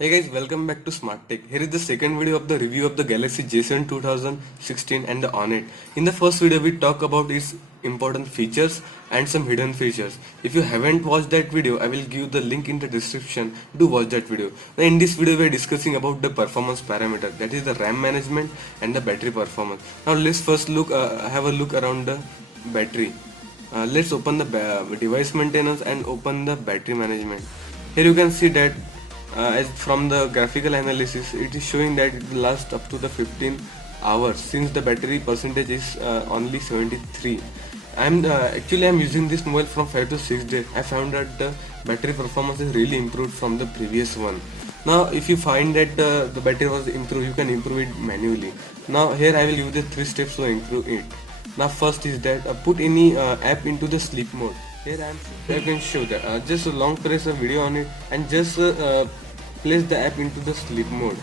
Hey guys, welcome back to Smart Tech. Here is the second video of the review of the Galaxy J7 2016 and the On It. In the first video, we talk about its important features and some hidden features. If you haven't watched that video, I will give the link in the description. Do watch that video. Now, in this video, we are discussing about the performance parameter, that is the RAM management and the battery performance. Now, let's first have a look around the battery. Let's open the device maintenance and open the battery management. Here you can see that as from the graphical analysis, it is showing that it will last up to the 15 hours since the battery percentage is only 73. I'm using this mobile from 5 to 6 days. I found that the battery performance is really improved from the previous one. Now if you find that the battery was improved, you can improve it manually. Now here I will use the 3 steps to improve it. Now first is that put any app into the sleep mode. Here I can show that just long press a video on it and just place the app into the sleep mode.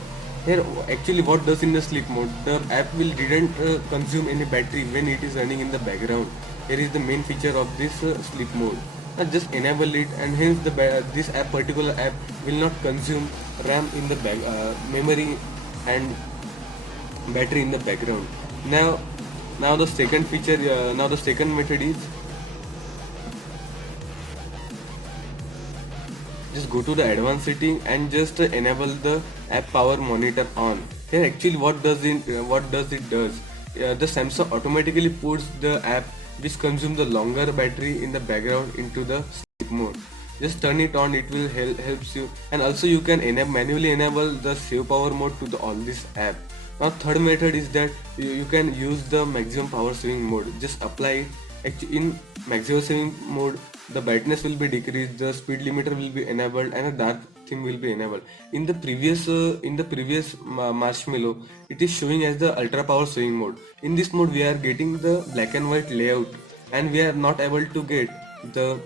Here actually what does in the sleep mode, the app will didn't consume any battery when it is running in the background. Here is the main feature of this sleep mode. Just enable it, and hence this particular app will not consume RAM in the memory and battery in the background. Now the second feature, now the second method is just go to the advanced setting and just enable the app power monitor on. Here actually what does it does, the Samsung automatically puts the app which consume the longer battery in the background into the sleep mode. Just turn it on, it will helps you. And also you can manually enable the save power mode to all this app. Now third method is that you can use the maximum power saving mode. Just apply it. Actually in maximum saving mode, the brightness will be decreased, the speed limiter will be enabled, and a dark theme will be enabled. In the previous Marshmallow, it is showing as the ultra power saving mode. In this mode we are getting the black and white layout, and we are not able to get the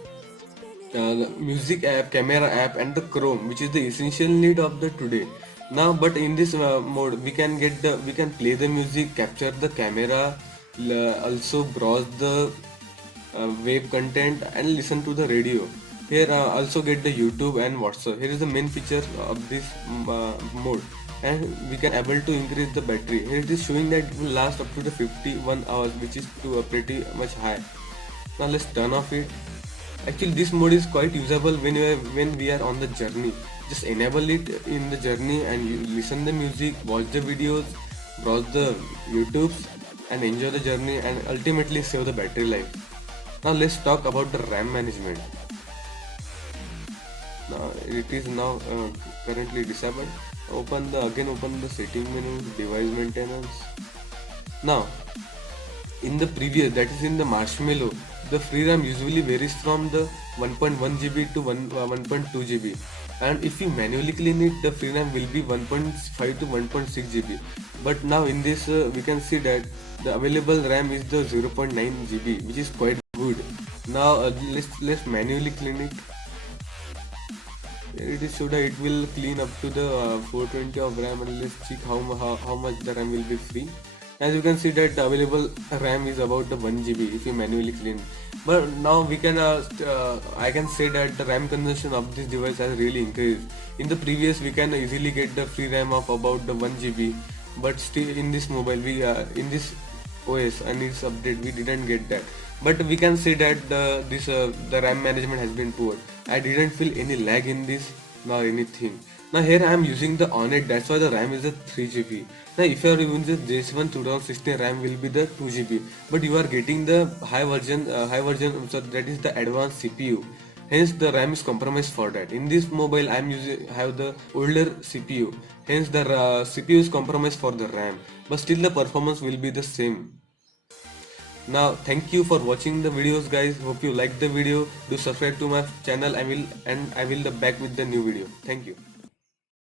music app, camera app, and the Chrome, which is the essential need of the today. Now but in this mode we can play the music, capture the camera, also browse the web content, and listen to the radio. Here also get the YouTube and WhatsApp. Here is the main feature of this mode, and we can able to increase the battery. Here it is showing that it will last up to the 51 hours, which is pretty much high. Now let's turn off it. Actually this mode is quite usable when we are on the journey. Just enable it in the journey and you listen the music, watch the videos, browse the YouTubes, and enjoy the journey, and ultimately save the battery life. Now let's talk about the RAM management. Now it is now currently disabled. Open the setting menu, device maintenance. Now in the previous, that is in the Marshmallow, the free RAM usually varies from the 1.1 GB to 1.2 GB, and if you manually clean it, the free RAM will be 1.5 to 1.6 GB. But now in this we can see that the available RAM is the 0.9 GB, which is quite good. Now let's manually clean it. It is showed that it will clean up to the 420 of RAM, and let's check how much the RAM will be free. As you can see that the available RAM is about the 1 GB if you manually clean. But now we can I can say that the RAM consumption of this device has really increased. In the previous we can easily get the free RAM of about the 1 GB, but still in this mobile in this OS and its update we didn't get that. But we can say that the RAM management has been poor. I didn't feel any lag in this nor anything. Now here I am using the On It, that's why the RAM is a 3 GB. Now if you are using the J7 2016, RAM will be the 2 GB, but you are getting the high version, so that is the advanced CPU. Hence the RAM is compromised for that. In this mobile I am have the older CPU. Hence the CPU is compromised for the RAM, but still the performance will be the same. Now thank you for watching the videos guys. Hope you like the video. Do subscribe to my channel. I will be back with the new video. Thank you.